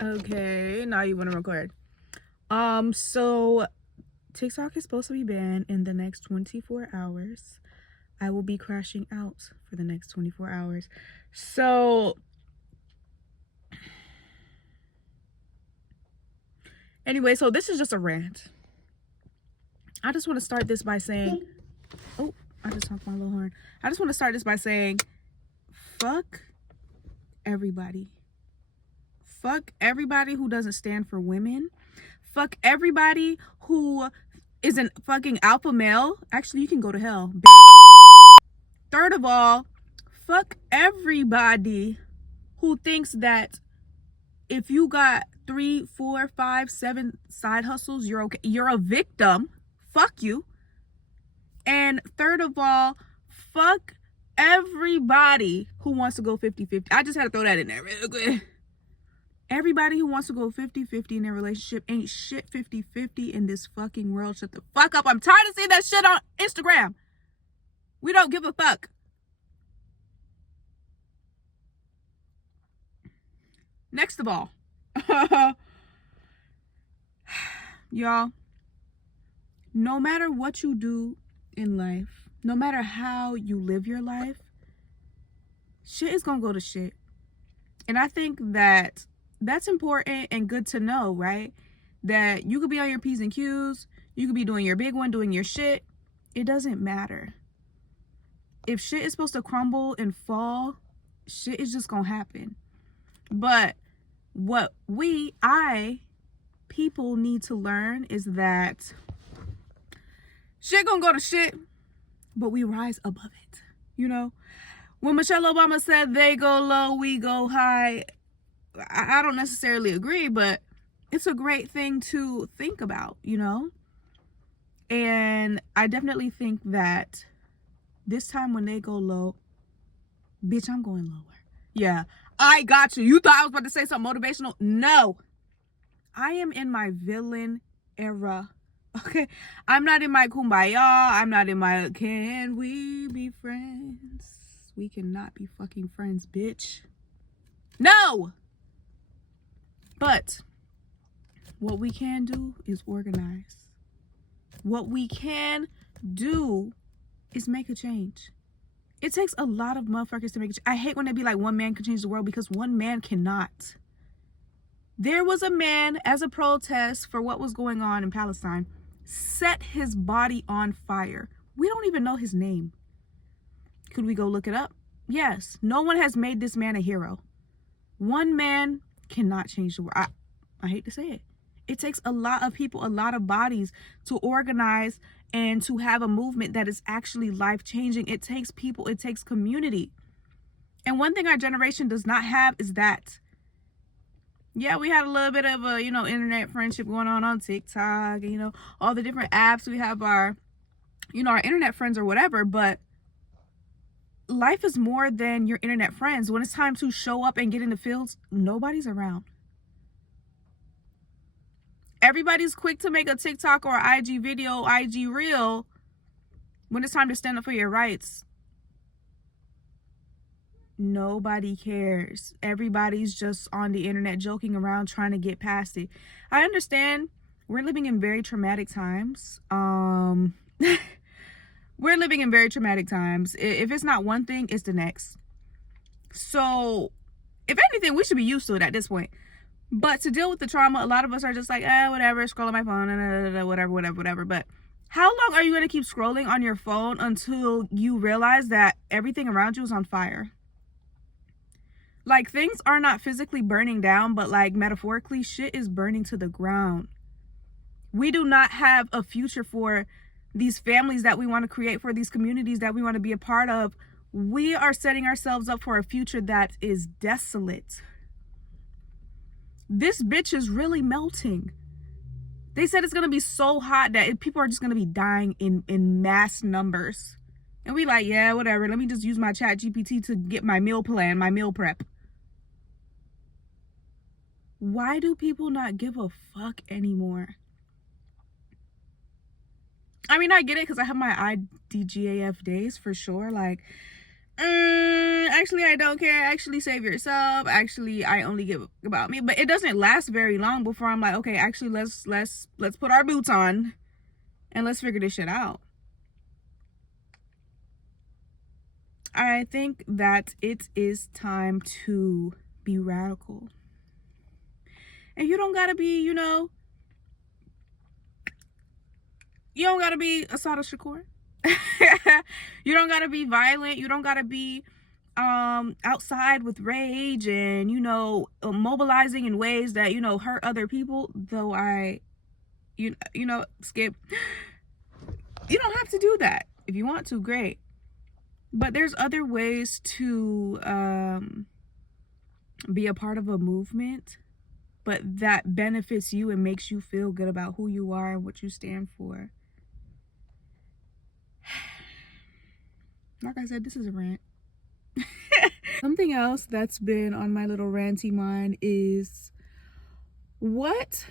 Okay, now you want to record. So TikTok is supposed to be banned in the next 24 hours. I will be crashing out for the next 24 hours. So anyway, so this is just a rant. I just want to start this by saying, oh, I just honked my little horn. I just want to start this by saying, fuck everybody. Fuck everybody who doesn't stand for women. Fuck everybody who is an fucking alpha male. Actually, you can go to hell. Third of all, fuck everybody who thinks that if you got 3, 4, 5, 7 side hustles, you're okay. You're a victim. Fuck you. And third of all, fuck everybody who wants to go 50-50. I just had to throw that in there real quick. Everybody who wants to go 50-50 in their relationship ain't shit 50-50 in this fucking world. Shut the fuck up. I'm tired of seeing that shit on Instagram. We don't give a fuck. Next of all, y'all, no matter what you do in life, no matter how you live your life, shit is gonna go to shit. And I think that that's important and good to know, right? That you could be on your P's and Q's, you could be doing your big one, doing your shit. It doesn't matter. If shit is supposed to crumble and fall, shit is just gonna happen. But what people need to learn is that shit gonna go to shit, but we rise above it. You know, when Michelle Obama said they go low, we go high, I don't necessarily agree, but it's a great thing to think about, you know? And I definitely think that this time when they go low, bitch, I'm going lower. Yeah, I got you. You thought I was about to say something motivational? No. I am in my villain era. Okay? I'm not in my kumbaya. I'm not in my can we be friends? We cannot be fucking friends, bitch. No! But what we can do is organize. What we can do is make a change. It takes a lot of motherfuckers to make a change. I hate when they be like, one man can change the world, because one man cannot. There was a man, as a protest for what was going on in Palestine, set his body on fire. We don't even know his name. Could we go look it up? Yes. No one has made this man a hero. One man cannot change the world. I hate to say it. It takes a lot of people, a lot of bodies to organize and to have a movement that is actually life-changing. It takes people, it takes community. And one thing our generation does not have is that. Yeah, we had a little bit of a, internet friendship going on TikTok, and, all the different apps. We have our, our internet friends or whatever, but life is more than your internet friends. When it's time to show up and get in the fields, nobody's around. Everybody's quick to make a TikTok or IG video, IG reel. When it's time to stand up for your rights, nobody cares. Everybody's just on the internet joking around, trying to get past it. I understand we're living in very traumatic times. We're living in very traumatic times. If it's not one thing, it's the next. So, if anything, we should be used to it at this point. But to deal with the trauma, a lot of us are just like, whatever, scrolling my phone, whatever. But how long are you going to keep scrolling on your phone until you realize that everything around you is on fire? Like, things are not physically burning down, but like metaphorically, shit is burning to the ground. We do not have a future for these families that we want to create, for these communities that we want to be a part of. We are setting ourselves up for a future that is desolate. This bitch is really melting. They said it's going to be so hot that people are just going to be dying in mass numbers. And we like, yeah, whatever. Let me just use my chat GPT to get my meal plan, my meal prep. Why do people not give a fuck anymore? I mean, I get it because I have my IDGAF days for sure. Like, Actually, I don't care. Actually, save yourself. Actually, I only give about me. But it doesn't last very long before I'm like, okay, actually, let's put our boots on and let's figure this shit out. I think that it is time to be radical. And you don't gotta be, you don't gotta be Asada Shakur. You don't gotta be violent. You don't gotta be outside with rage and mobilizing in ways that hurt other people. Though Skip, you don't have to do that. If you want to, great. But there's other ways to be a part of a movement, but that benefits you and makes you feel good about who you are and what you stand for. Like I said, this is a rant. Something else that's been on my little ranty mind is, what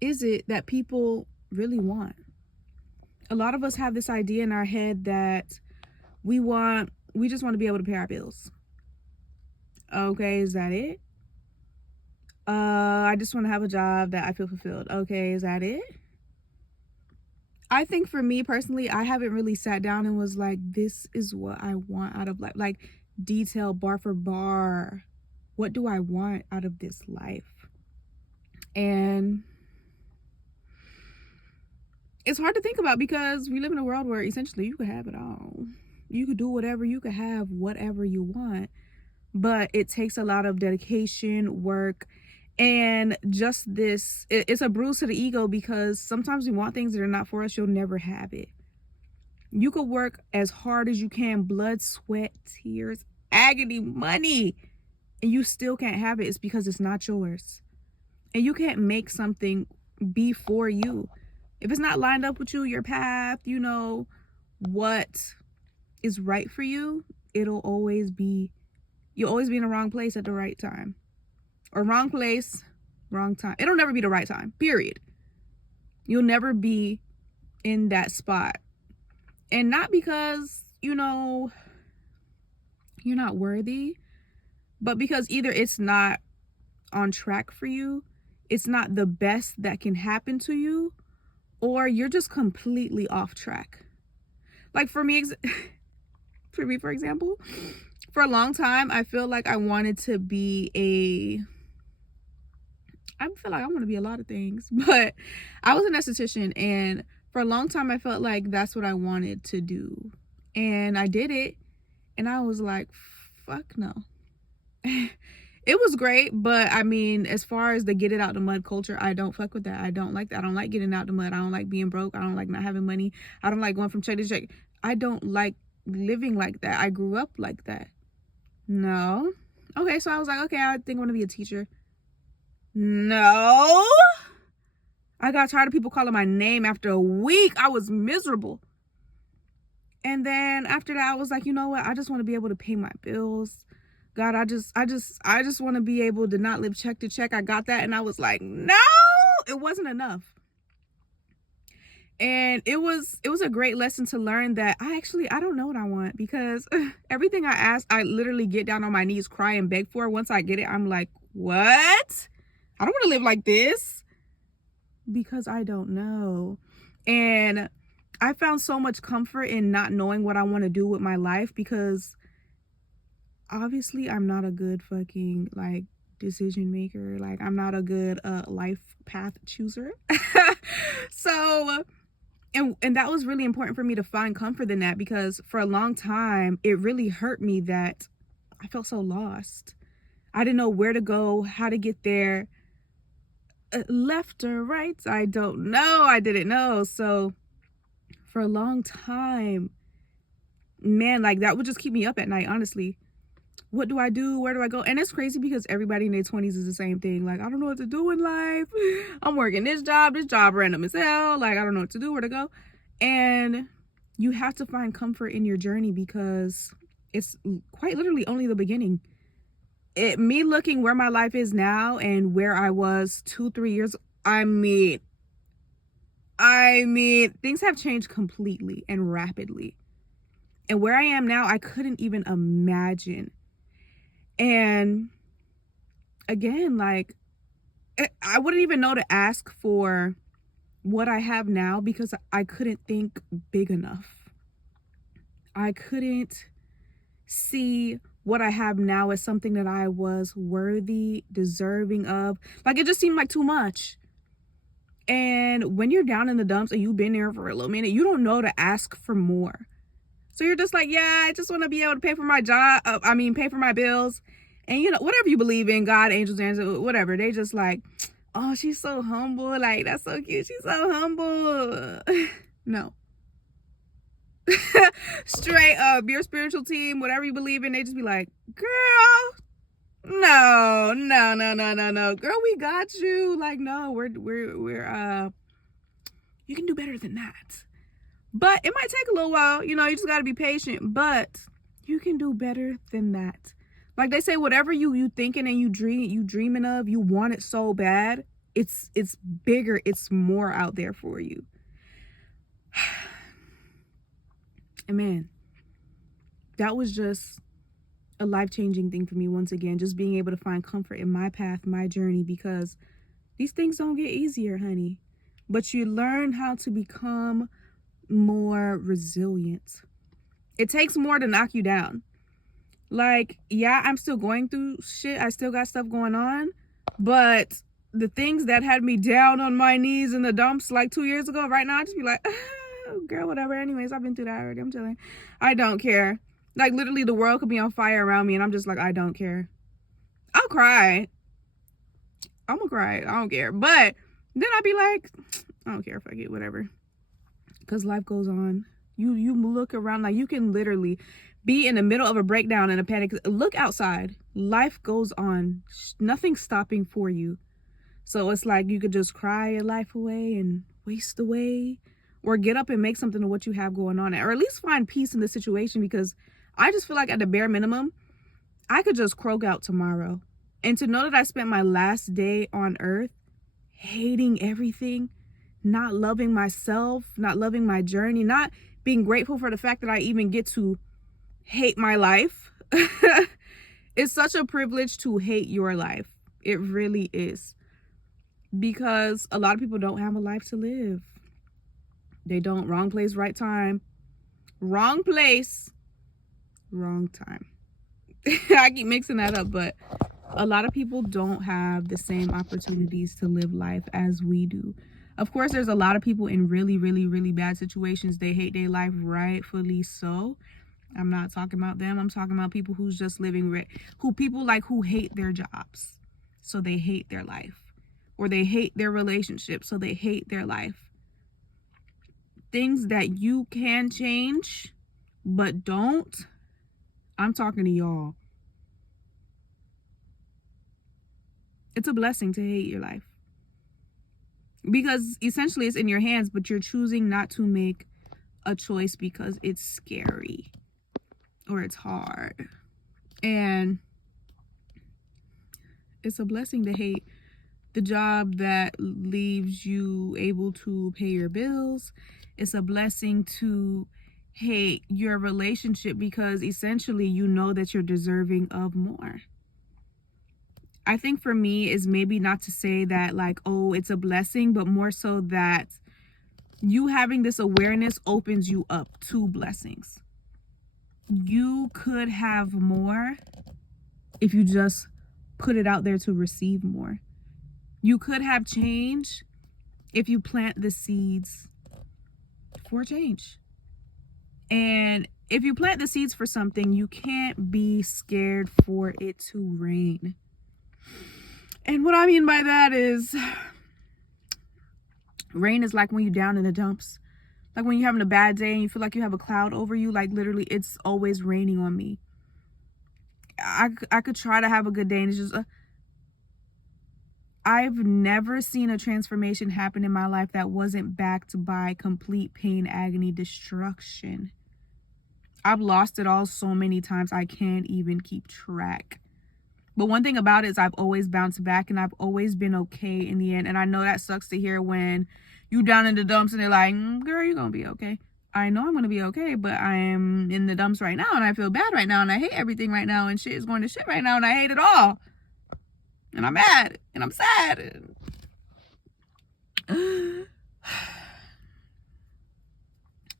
is it that people really want? A lot of us have this idea in our head that we just want to be able to pay our bills. Okay, is that it? I just want to have a job that I feel fulfilled. Okay, is that it? I think for me personally, I haven't really sat down and was like, this is what I want out of life. Like, detail, bar for bar. What do I want out of this life? And it's hard to think about because we live in a world where essentially you could have it all. You could do whatever, you could have whatever you want. But it takes a lot of dedication, work, and just it's a bruise to the ego because sometimes we want things that are not for us. You'll never have it. You could work as hard as you can, blood, sweat, tears, agony, money, and you still can't have it. It's because it's not yours. And you can't make something be for you. If it's not lined up with you, your path, what is right for you, you'll always be in the wrong place at the right time. Or wrong place, wrong time. It'll never be the right time, period. You'll never be in that spot. And not because, you're not worthy, but because either it's not on track for you, it's not the best that can happen to you, or you're just completely off track. Like for me, for example, for a long time, I feel like I wanted to be I want to be a lot of things, but I was an esthetician, and for a long time I felt like that's what I wanted to do, and I did it, and I was like, fuck no. It was great, but I mean, as far as the get it out the mud culture, I don't fuck with that. I don't like that. I don't like getting out the mud. I don't like being broke. I don't like not having money. I don't like going from check to check. I don't like living like that. I grew up like that. No. Okay, so I was like, okay, I think I want to be a teacher. No. I got tired of people calling my name after a week. I was miserable. And then after that, I was like, you know what? I just want to be able to pay my bills. God, I just want to be able to not live check to check. I got that. And I was like, no, it wasn't enough. And it was a great lesson to learn that I don't know what I want, because everything I ask, I literally get down on my knees, cry and beg for. Once I get it, I'm like, what? I don't want to live like this, because I don't know. And I found so much comfort in not knowing what I want to do with my life, because obviously I'm not a good fucking decision maker. Like, I'm not a good life path chooser. So and that was really important for me to find comfort in that, because for a long time it really hurt me that I felt so lost. I didn't know where to go, how to get there, left or right, I don't know. I didn't know. So for a long time, man, that would just keep me up at night, honestly. What do I do? Where do I go? And it's crazy because everybody in their 20s is the same thing. I don't know what to do in life. I'm working this job random as hell. I don't know what to do, where to go. And you have to find comfort in your journey, because it's quite literally only the beginning. Me looking where my life is now and where I was 2-3 years, I mean, things have changed completely and rapidly. And where I am now, I couldn't even imagine. And again, like, I wouldn't even know to ask for what I have now because I couldn't think big enough. I couldn't see what I have now as something that I was worthy, deserving of. Like, it just seemed like too much. And when you're down in the dumps and you've been there for a little minute, you don't know to ask for more. So you're just like, yeah, I just want to be able to pay for my job. Pay for my bills. And, you know, whatever you believe in, God, angels, whatever. They just like, oh, she's so humble. Like, that's so cute. She's so humble. No. Straight up, your spiritual team, whatever you believe in, they just be like, girl, no. Girl, we got you. Like, no, we're you can do better than that. But it might take a little while, you know, you just got to be patient, but you can do better than that. Like they say, whatever you thinking and you dreaming of, you want it so bad, it's bigger, it's more out there for you. And man, that was just a life-changing thing for me once again, just being able to find comfort in my path, my journey, because these things don't get easier, honey. But you learn how to become more resilient. It takes more to knock you down. Like, yeah, I'm still going through shit. I still got stuff going on. But the things that had me down on my knees in the dumps like 2 years ago, right now, I just be like, oh, girl, whatever. Anyways, I've been through that already. I'm chilling. I don't care. Like, literally, the world could be on fire around me, and I'm just like, I don't care. I'll cry. I'm gonna cry. I don't care. But then I'd be like, I don't care. Fuck it. Whatever. Because life goes on. You look around, like, you can literally be in the middle of a breakdown and a panic. Look outside. Life goes on. Nothing's stopping for you. So it's like you could just cry your life away and waste away, or get up and make something of what you have going on, or at least find peace in the situation, because I just feel like at the bare minimum, I could just croak out tomorrow. And to know that I spent my last day on earth hating everything, not loving myself, not loving my journey, not being grateful for the fact that I even get to hate my life. It's such a privilege to hate your life. It really is. Because a lot of people don't have a life to live. They don't. Wrong place, right time. Wrong place, wrong time. I keep mixing that up, but a lot of people don't have the same opportunities to live life as we do. Of course, there's a lot of people in really, really, really bad situations. They hate their life, rightfully so. I'm not talking about them. I'm talking about people who's just living, who hate their jobs, so they hate their life. Or they hate their relationship, so they hate their life. Things that you can change, but don't. I'm talking to y'all. It's a blessing to hate your life. Because essentially it's in your hands, but you're choosing not to make a choice because it's scary or it's hard. And it's a blessing to hate the job that leaves you able to pay your bills. It's a blessing to hate your relationship because essentially you know that you're deserving of more. I think for me is maybe not to say that like, oh, it's a blessing, but more so that you having this awareness opens you up to blessings. You could have more if you just put it out there to receive more. You could have change if you plant the seeds for change. And if you plant the seeds for something, you can't be scared for it to rain. And what I mean by that is, rain is like when you're down in the dumps. Like when you're having a bad day and you feel like you have a cloud over you, like literally it's always raining on me. I could try to have a good day and it's just... I've never seen a transformation happen in my life that wasn't backed by complete pain, agony, destruction. I've lost it all so many times I can't even keep track. But one thing about it is I've always bounced back and I've always been okay in the end. And I know that sucks to hear when you down in the dumps and they're like, girl, you're going to be okay. I know I'm gonna be okay, but I am in the dumps right now, and I feel bad right now, and I hate everything right now, and shit is going to shit right now, and I hate it all, and I'm mad, and I'm sad,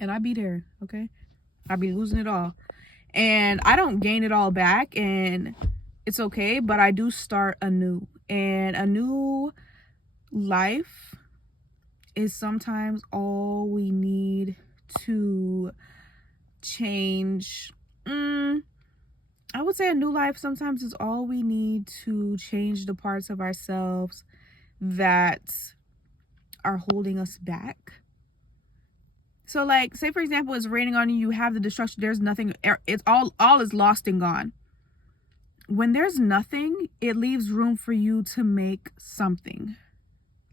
and I be there, okay? I be losing it all, and I don't gain it all back, and it's okay, but I do start anew, and a new life is sometimes all we need to change. I would say a new life sometimes is all we need to change the parts of ourselves that are holding us back. So like, say for example, it's raining on you, you have the destruction, there's nothing, it's all is lost and gone. When there's nothing, it leaves room for you to make something.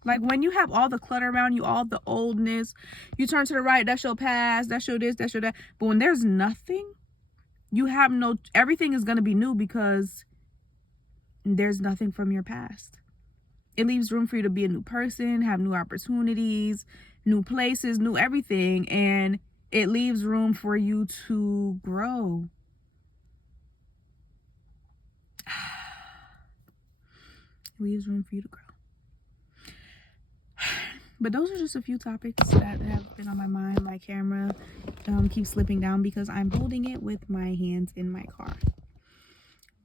Like when you have all the clutter around you, all the oldness, you turn to the right, that's your past, that's your this, that's your that. But when there's nothing, you have no, everything is going to be new because there's nothing from your past. It leaves room for you to be a new person, have new opportunities, new places, new everything. And it leaves room for you to grow. It leaves room for you to grow. But those are just a few topics that have been on my mind. My camera keeps slipping down because I'm holding it with my hands in my car.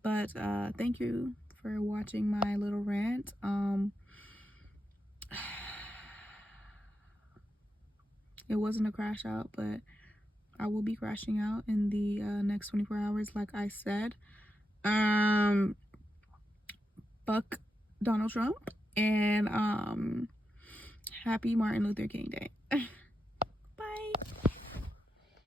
But thank you for watching my little rant. It wasn't a crash out, but I will be crashing out in the next 24 hours, like I said. Fuck Donald Trump, and happy Martin Luther King Day.